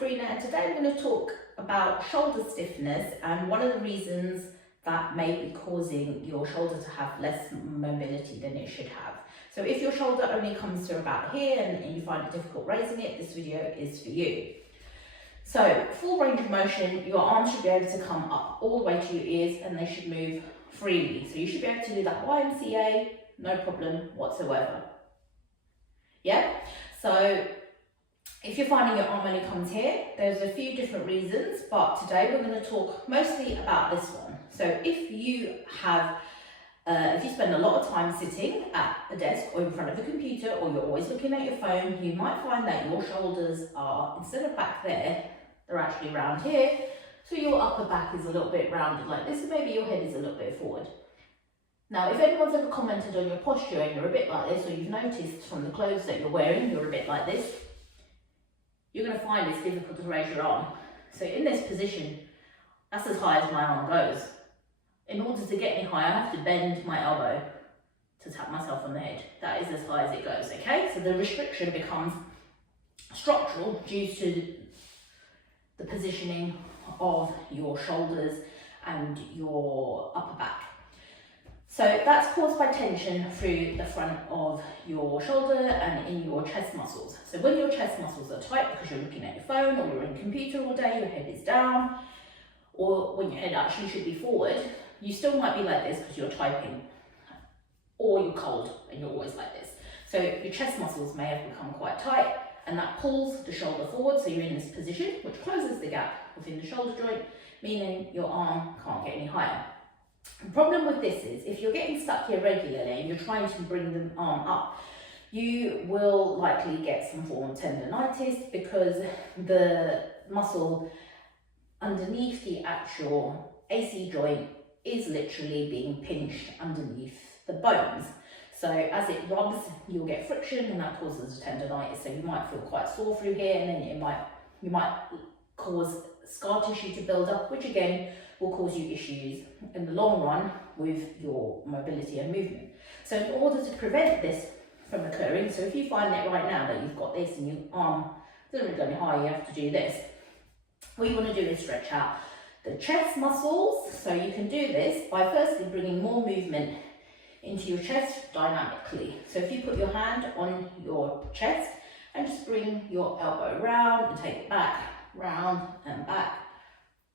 Sabrina, and today I'm going to talk about shoulder stiffness and one of the reasons that may be causing your shoulder to have less mobility than it should have. So if your shoulder only comes to about here and you find it difficult raising it, this video is for you. So full range of motion, your arms should be able to come up all the way to your ears and they should move freely. So you should be able to do that YMCA, no problem whatsoever. Yeah, so if you're finding your arm only comes here, there's a few different reasons, but today we're going to talk mostly about this one. So if you spend a lot of time sitting at a desk or in front of a computer, or you're always looking at your phone, you might find that your shoulders are, instead of back there, they're actually round here. So your upper back is a little bit rounded like this, and maybe your head is a little bit forward. Now, if anyone's ever commented on your posture and you're a bit like this, or you've noticed from the clothes that you're wearing, you're a bit like this, you're going to find it's difficult to raise your arm. So in this position, that's as high as my arm goes. In order to get any higher, I have to bend my elbow to tap myself on the head. That is as high as it goes, okay? So the restriction becomes structural due to the positioning of your shoulders and your upper back. So that's caused by tension through the front of your shoulder and in your chest muscles. So when your chest muscles are tight because you're looking at your phone or you're in the computer all day, your head is down, or when your head actually should be forward, you still might be like this because you're typing, or you're cold and you're always like this. So your chest muscles may have become quite tight and that pulls the shoulder forward, so you're in this position, which closes the gap within the shoulder joint, meaning your arm can't get any higher. The problem with this is, if you're getting stuck here regularly and you're trying to bring the arm up, you will likely get some form of tendonitis because the muscle underneath the actual AC joint is literally being pinched underneath the bones. So as it rubs, you'll get friction and that causes a tendonitis. So you might feel quite sore through here, and then you might cause scar tissue to build up, which again will cause you issues in the long run with your mobility and movement. So in order to prevent this from occurring, so if you find that right now that you've got this and your arm doesn't really go any higher, you have to do this. What you want to do is stretch out the chest muscles. So you can do this by firstly bringing more movement into your chest dynamically. So if you put your hand on your chest and just bring your elbow round and take it back, round and back,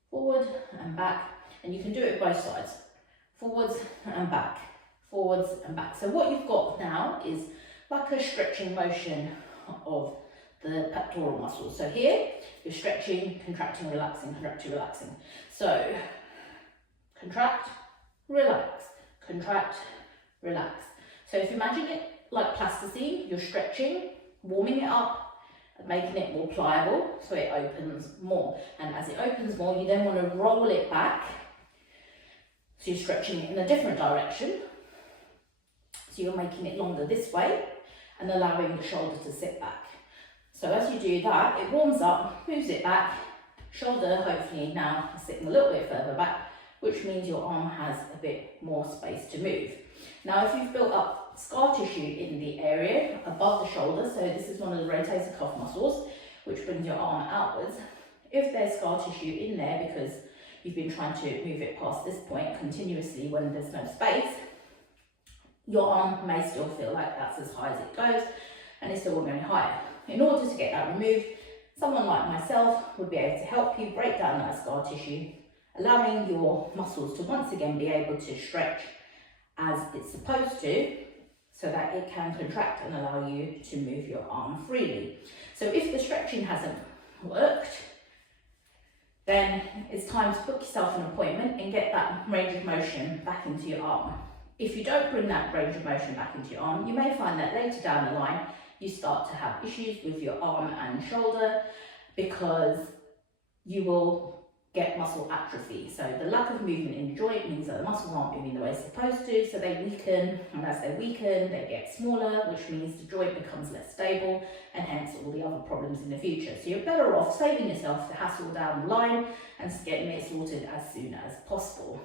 forward and back, and you can do it both sides, forwards and back, forwards and back. So what you've got now is like a stretching motion of the pectoral muscles. So here you're stretching, contracting, relaxing, contracting, relaxing. So contract, relax, contract, relax. So if you imagine it like plasticine, you're stretching, warming it up, making it more pliable so it opens more. And as it opens more, you then want to roll it back. So you're stretching it in a different direction. So you're making it longer this way and allowing the shoulder to sit back. So as you do that, it warms up, moves it back, shoulder hopefully now sitting a little bit further back, which means your arm has a bit more space to move. Now if you've built up scar tissue in the area above the shoulder, so this is one of the rotator cuff muscles, which brings your arm outwards. If there's scar tissue in there because you've been trying to move it past this point continuously when there's no space, your arm may still feel like that's as high as it goes and it still won't go any higher. In order to get that removed, someone like myself would be able to help you break down that scar tissue, allowing your muscles to once again be able to stretch as it's supposed to, so that it can contract and allow you to move your arm freely. So if the stretching hasn't worked, then it's time to book yourself an appointment and get that range of motion back into your arm. If you don't bring that range of motion back into your arm, you may find that later down the line, you start to have issues with your arm and shoulder because you will get muscle atrophy. So the lack of movement in the joint means that the muscles aren't moving the way it's supposed to, so they weaken, and as they weaken, they get smaller, which means the joint becomes less stable, and hence all the other problems in the future. So you're better off saving yourself the hassle down the line and getting it sorted as soon as possible.